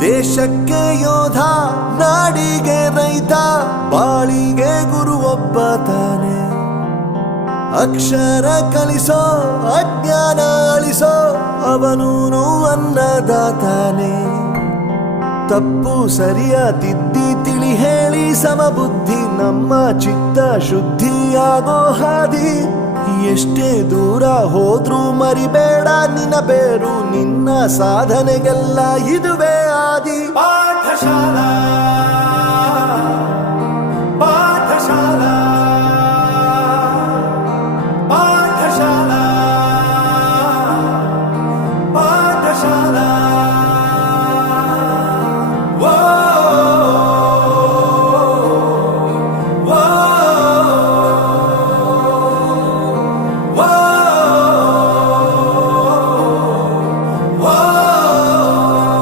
ದೇಶಕ್ಕೆ ಯೋಧ, ನಾಡಿಗೆ ರೈತ, ಬಾಳಿಗೆ ಗುರು ಒಬ್ಬ ತಾನೆ. ಅಕ್ಷರ ಕಲಿಸೋ, ಅಜ್ಞಾನ ಅಳಿಸೋ, ಅವನೂನು ಅನ್ನದಾತಾನೆ. ತಪ್ಪು ಸರಿಯ ತಿದ್ದಿ ತಿಳಿ ಹೇಳಿ ಸಮಬುದ್ಧಿ, ನಮ್ಮ ಚಿತ್ತ ಶುದ್ಧಿಯಾಗೋ ಹಾದಿ. ಎಷ್ಟೇ ದೂರ ಹೋದ್ರೂ ಮರಿಬೇಡ ನಿನ್ನ ಬೇರು, ನಿನ್ನ ಸಾಧನೆಗೆಲ್ಲ ಇದುವೇ ಆದಿ. ಪಾಠಶಾಲಾ